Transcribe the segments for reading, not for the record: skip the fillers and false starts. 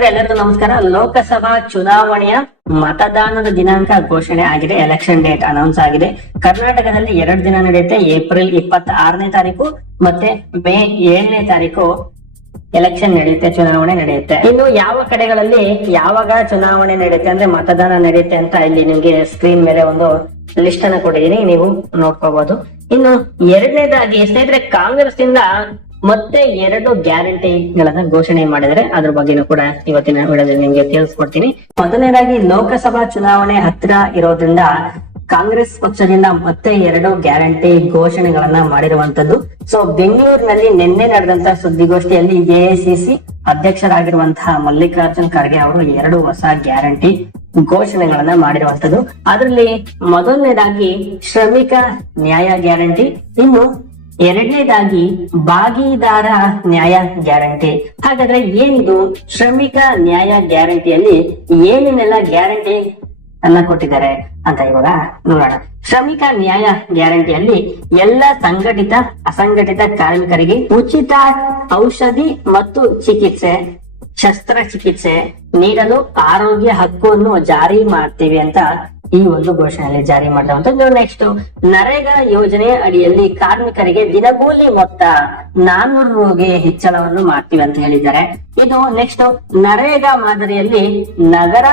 ಸ್ನೇಹಿತರೆ, ಎಲ್ಲರಿಗೂ ನಮಸ್ಕಾರ. ಲೋಕಸಭಾ ಚುನಾವಣೆಯ ಮತದಾನದ ದಿನಾಂಕ ಘೋಷಣೆ ಆಗಿದೆ. ಎಲೆಕ್ಷನ್ ಡೇಟ್ ಅನೌನ್ಸ್ ಆಗಿದೆ. ಕರ್ನಾಟಕದಲ್ಲಿ 2 ದಿನ ನಡೆಯುತ್ತೆ. ಏಪ್ರಿಲ್ 26ನೇ ತಾರೀಕು ಮತ್ತೆ ಮೇ 7ನೇ ತಾರೀಕು ಎಲೆಕ್ಷನ್ ನಡೆಯುತ್ತೆ, ಚುನಾವಣೆ ನಡೆಯುತ್ತೆ. ಇನ್ನು ಯಾವ ಕಡೆಗಳಲ್ಲಿ ಯಾವಾಗ ಚುನಾವಣೆ ನಡೆಯುತ್ತೆ ಅಂದ್ರೆ ಮತದಾನ ನಡೆಯುತ್ತೆ ಅಂತ ಇಲ್ಲಿ ನಿಮ್ಗೆ ಸ್ಕ್ರೀನ್ ಮೇಲೆ ಒಂದು ಲಿಸ್ಟ್ ಅನ್ನ ಕೊಟ್ಟಿದ್ದೀನಿ, ನೀವು ನೋಡ್ಕೋಬಹುದು. ಇನ್ನು ಎರಡನೇದಾಗಿ ಸ್ನೇಹಿತರೆ, ಕಾಂಗ್ರೆಸ್ ಇಂದ ಮತ್ತೆ 2 ಗ್ಯಾರಂಟಿಗಳನ್ನ ಘೋಷಣೆ ಮಾಡಿದರೆ ಅದ್ರ ಬಗ್ಗೆನೂ ಕೂಡ ಇವತ್ತಿನ ವಿಡಿಯೋದಲ್ಲಿ ನಿಮ್ಗೆ ತಿಳಿಸ್ಕೊಡ್ತೀನಿ. ಮೊದಲನೇದಾಗಿ ಲೋಕಸಭಾ ಚುನಾವಣೆ ಹತ್ತಿರ ಇರೋದ್ರಿಂದ ಕಾಂಗ್ರೆಸ್ ಪಕ್ಷದಿಂದ ಮತ್ತೆ 2 ಗ್ಯಾರಂಟಿ ಘೋಷಣೆಗಳನ್ನ ಮಾಡಿರುವಂತದ್ದು. ಸೊ ಬೆಂಗಳೂರಿನಲ್ಲಿ ನಿನ್ನೆ ನಡೆದಂತ ಸುದ್ದಿಗೋಷ್ಠಿಯಲ್ಲಿ ಎಐಸಿಸಿ ಅಧ್ಯಕ್ಷರಾಗಿರುವಂತಹ ಮಲ್ಲಿಕಾರ್ಜುನ್ ಖರ್ಗೆ ಅವರು 2 ಹೊಸ ಗ್ಯಾರಂಟಿ ಘೋಷಣೆಗಳನ್ನ ಮಾಡಿರುವಂತದ್ದು. ಅದರಲ್ಲಿ ಮೊದಲನೇದಾಗಿ ಶ್ರಮಿಕ ನ್ಯಾಯ ಗ್ಯಾರಂಟಿ, ಇನ್ನು ಎರಡನೇದಾಗಿ ಭಾಗಿದಾರ ನ್ಯಾಯ ಗ್ಯಾರಂಟಿ. ಹಾಗಾದ್ರೆ ಏನಿದು ಶ್ರಮಿಕ ನ್ಯಾಯ ಗ್ಯಾರಂಟಿಯಲ್ಲಿ ಏನೇನೆಲ್ಲ ಗ್ಯಾರಂಟಿ ಅನ್ನ ಕೊಟ್ಟಿದ್ದಾರೆ ಅಂತ ಇವಾಗ ನೋಡೋಣ. ಶ್ರಮಿಕ ನ್ಯಾಯ ಗ್ಯಾರಂಟಿಯಲ್ಲಿ ಎಲ್ಲ ಸಂಘಟಿತ ಅಸಂಘಟಿತ ಕಾರ್ಮಿಕರಿಗೆ ಉಚಿತ ಔಷಧಿ ಮತ್ತು ಚಿಕಿತ್ಸೆ, ಶಸ್ತ್ರಚಿಕಿತ್ಸೆ ನೀಡಲು ಆರೋಗ್ಯ ಹಕ್ಕನ್ನು ಜಾರಿ ಮಾಡ್ತೀವಿ ಅಂತ ಈ ಒಂದು ಘೋಷಣೆಯಲ್ಲಿ ಜಾರಿ ಮಾಡಿರುವಂತದ್ದು. ನೆಕ್ಸ್ಟ್, ನರೇಗಾ ಯೋಜನೆ ಅಡಿಯಲ್ಲಿ ಕಾರ್ಮಿಕರಿಗೆ ದಿನಗೂಲಿ ಮೊತ್ತ 400 ರೂಗೆ ಹೆಚ್ಚಳವನ್ನು ಮಾಡ್ತೀವಿ ಅಂತ ಹೇಳಿದ್ದಾರೆ. ಇದು ನೆಕ್ಸ್ಟ್, ನರೇಗಾ ಮಾದರಿಯಲ್ಲಿ ನಗರ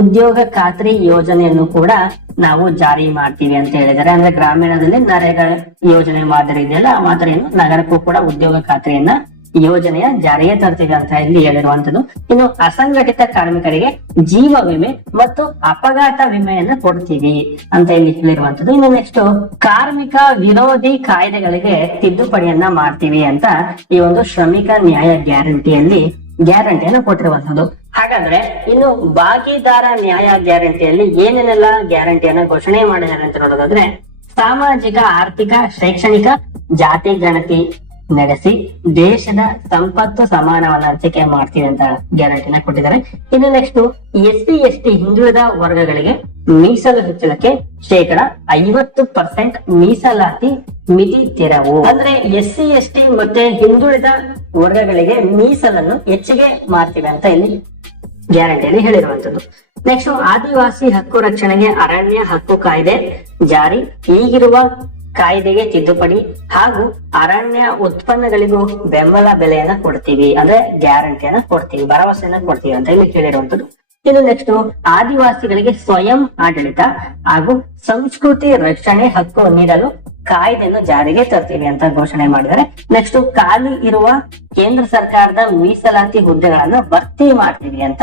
ಉದ್ಯೋಗ ಖಾತ್ರಿ ಯೋಜನೆಯನ್ನು ಕೂಡ ನಾವು ಜಾರಿ ಮಾಡ್ತೀವಿ ಅಂತ ಹೇಳಿದ್ದಾರೆ. ಅಂದ್ರೆ ಗ್ರಾಮೀಣದಲ್ಲಿ ನರೇಗಾ ಯೋಜನೆ ಮಾದರಿ ಇದೆಯಲ್ಲ, ಆ ಮಾದರಿಯನ್ನು ನಗರಕ್ಕೂ ಕೂಡ ಉದ್ಯೋಗ ಖಾತ್ರಿಯನ್ನ ಯೋಜನೆಯ ಜಾರಿಗೆ ತರ್ತೀವಿ ಅಂತ ಇಲ್ಲಿ ಹೇಳಿರುವಂತದ್ದು. ಇನ್ನು ಅಸಂಘಟಿತ ಕಾರ್ಮಿಕರಿಗೆ ಜೀವ ವಿಮೆ ಮತ್ತು ಅಪಘಾತ ವಿಮೆಯನ್ನ ಕೊಡ್ತೀವಿ ಅಂತ ಇಲ್ಲಿ ಹೇಳಿರುವಂತದ್ದು. ಇನ್ನು ನೆಕ್ಸ್ಟ್, ಕಾರ್ಮಿಕ ವಿರೋಧಿ ಕಾಯ್ದೆಗಳಿಗೆ ತಿದ್ದುಪಡಿಯನ್ನ ಮಾಡ್ತೀವಿ ಅಂತ ಈ ಒಂದು ಶ್ರಮಿಕ ನ್ಯಾಯ ಗ್ಯಾರಂಟಿಯನ್ನು ಕೊಟ್ಟಿರುವಂತದ್ದು. ಹಾಗಾದ್ರೆ ಇನ್ನು ಭಾಗಿದಾರ ನ್ಯಾಯ ಗ್ಯಾರಂಟಿಯಲ್ಲಿ ಏನೇನೆಲ್ಲ ಗ್ಯಾರಂಟಿಯನ್ನ ಘೋಷಣೆ ಮಾಡಿದ್ದಾರೆ ಅಂತ ನೋಡೋದಾದ್ರೆ, ಸಾಮಾಜಿಕ ಆರ್ಥಿಕ ಶೈಕ್ಷಣಿಕ ಜಾತಿ ಗಣತಿ ನಡೆಸಿ ದೇಶದ ಸಂಪತ್ತು ಸಮಾನವನ್ನ ಹಂಚಿಕೆ ಮಾಡ್ತೀವಿ ಅಂತ ಗ್ಯಾರಂಟಿನ ಕೊಟ್ಟಿದ್ದಾರೆ. ಇನ್ನು ನೆಕ್ಸ್ಟ್, SC/ST ಹಿಂದುಳಿದ ವರ್ಗಗಳಿಗೆ ಮೀಸಲು ಹೆಚ್ಚಳಕ್ಕೆ 50% ಮೀಸಲಾತಿ ಮಿತಿ ತೆರವು. ಅಂದ್ರೆ SC/ST ಮತ್ತೆ ಹಿಂದುಳಿದ ವರ್ಗಗಳಿಗೆ ಮೀಸಲನ್ನು ಹೆಚ್ಚಿಗೆ ಮಾಡ್ತೀವಿ ಅಂತ ಇಲ್ಲಿ ಗ್ಯಾರಂಟಿಯಲ್ಲಿ ಹೇಳಿರುವಂತದ್ದು. ನೆಕ್ಸ್ಟ್, ಆದಿವಾಸಿ ಹಕ್ಕು ರಕ್ಷಣೆಗೆ ಅರಣ್ಯ ಹಕ್ಕು ಕಾಯ್ದೆ ಜಾರಿ, ಈಗಿರುವ ಕಾಯ್ದೆಗೆ ತಿದ್ದುಪಡಿ ಹಾಗೂ ಅರಣ್ಯ ಉತ್ಪನ್ನಗಳಿಗೂ ಬೆಂಬಲ ಬೆಲೆಯನ್ನ ಕೊಡ್ತೀವಿ, ಅಂದ್ರೆ ಗ್ಯಾರಂಟಿಯನ್ನ ಕೊಡ್ತೀವಿ, ಭರವಸೆಯನ್ನ ಕೊಡ್ತೀವಿ ಅಂತ ಇಲ್ಲಿ ಹೇಳಿರುವಂತದ್ದು. ಇನ್ನು ನೆಕ್ಸ್ಟ್, ಆದಿವಾಸಿಗಳಿಗೆ ಸ್ವಯಂ ಆಡಳಿತ ಹಾಗೂ ಸಂಸ್ಕೃತಿ ರಕ್ಷಣೆ ಹಕ್ಕು ನೀಡಲು ಕಾಯ್ದೆಯನ್ನು ಜಾರಿಗೆ ತರ್ತೀವಿ ಅಂತ ಘೋಷಣೆ ಮಾಡಿದ್ದಾರೆ. ನೆಕ್ಸ್ಟ್, ಖಾಲಿ ಇರುವ ಕೇಂದ್ರ ಸರ್ಕಾರದ ಮೀಸಲಾತಿ ಹುದ್ದೆಗಳನ್ನ ಭರ್ತಿ ಮಾಡ್ತೀವಿ ಅಂತ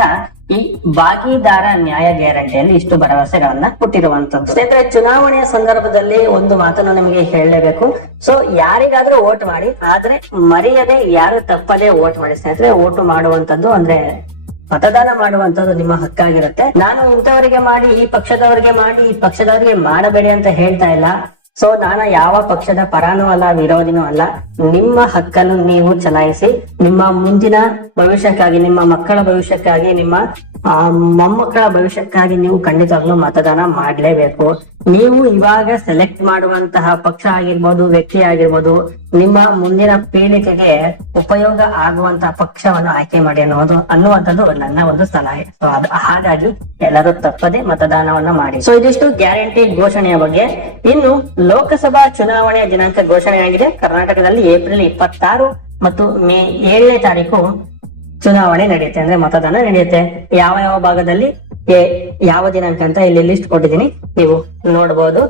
ಈ ಭಾಗಿದಾರ ನ್ಯಾಯ ಗ್ಯಾರಂಟಿಯಲ್ಲಿ ಇಷ್ಟು ಭರವಸೆಗಳನ್ನ ಕೊಟ್ಟಿರುವಂತದ್ದು. ಸ್ನೇಹಿತರೆ, ಚುನಾವಣೆಯ ಸಂದರ್ಭದಲ್ಲಿ ಒಂದು ಮಾತನ್ನು ನಿಮಗೆ ಹೇಳಲೇಬೇಕು. ಸೊ ಯಾರಿಗಾದ್ರೂ ವೋಟ್ ಮಾಡಿ, ಆದ್ರೆ ಮರೆಯದೆ ಯಾರು ತಪ್ಪದೆ ವೋಟ್ ಮಾಡಿ ಸ್ನೇಹಿತರೆ. ವೋಟ್ ಮಾಡುವಂತದ್ದು ಅಂದ್ರೆ ಮತದಾನ ಮಾಡುವಂತದ್ದು ನಿಮ್ಮ ಹಕ್ಕಾಗಿರುತ್ತೆ. ನಾನು ಇಂಥವರಿಗೆ ಮಾಡಿ, ಈ ಪಕ್ಷದವರಿಗೆ ಮಾಡಿ, ಈ ಪಕ್ಷದವರಿಗೆ ಮಾಡಬೇಡಿ ಅಂತ ಹೇಳ್ತಾ ಇಲ್ಲ. ಸೊ ನಾನು ಯಾವ ಪಕ್ಷದ ಪರಾನೂ ಅಲ್ಲ, ವಿರೋಧಿನೂ ಅಲ್ಲ. ನಿಮ್ಮ ಹಕ್ಕನ್ನು ನೀವು ಚಲಾಯಿಸಿ, ನಿಮ್ಮ ಮುಂದಿನ ಭವಿಷ್ಯಕ್ಕಾಗಿ, ನಿಮ್ಮ ಮಕ್ಕಳ ಭವಿಷ್ಯಕ್ಕಾಗಿ, ನಿಮ್ಮ ಮೊಮ್ಮಕ್ಕಳ ಭವಿಷ್ಯಕ್ಕಾಗಿ ನೀವು ಖಂಡಿತವಾಗ್ಲೂ ಮತದಾನ ಮಾಡ್ಲೇಬೇಕು. ನೀವು ಇವಾಗ ಸೆಲೆಕ್ಟ್ ಮಾಡುವಂತಹ ಪಕ್ಷ ಆಗಿರ್ಬೋದು, ವ್ಯಕ್ತಿ ಆಗಿರ್ಬೋದು, ನಿಮ್ಮ ಮುಂದಿನ ಪೀಳಿಗೆಗೆ ಉಪಯೋಗ ಆಗುವಂತಹ ಪಕ್ಷವನ್ನು ಆಯ್ಕೆ ಮಾಡಿ ಅನ್ನುವಂಥದ್ದು ನನ್ನ ಒಂದು ಸಲಹೆ. ಸೊ ಹಾಗಾಗಿ ಎಲ್ಲರೂ ತಪ್ಪದೆ ಮತದಾನವನ್ನ ಮಾಡಿ. ಸೊ ಇದಿಷ್ಟು ಗ್ಯಾರಂಟಿ ಘೋಷಣೆಯ ಬಗ್ಗೆ. ಇನ್ನು ಲೋಕಸಭಾ ಚುನಾವಣೆಯ ದಿನಾಂಕ ಘೋಷಣೆ ಆಗಿದೆ. ಕರ್ನಾಟಕದಲ್ಲಿ ಏಪ್ರಿಲ್ 26 ಮತ್ತು ಮೇ 7ನೇ ತಾರೀಕು ಚುನಾವಣೆ ನಡೆಯುತ್ತೆ, ಅಂದ್ರೆ ಮತದಾನ ನಡೆಯುತ್ತೆ. ಯಾವ ಭಾಗದಲ್ಲಿ ಯಾವ ದಿನಾಂಕ ಅಂತ ಇಲ್ಲಿ ಲಿಸ್ಟ್ ಕೊಟ್ಟಿದ್ದೀನಿ, ನೀವು ನೋಡಬಹುದು.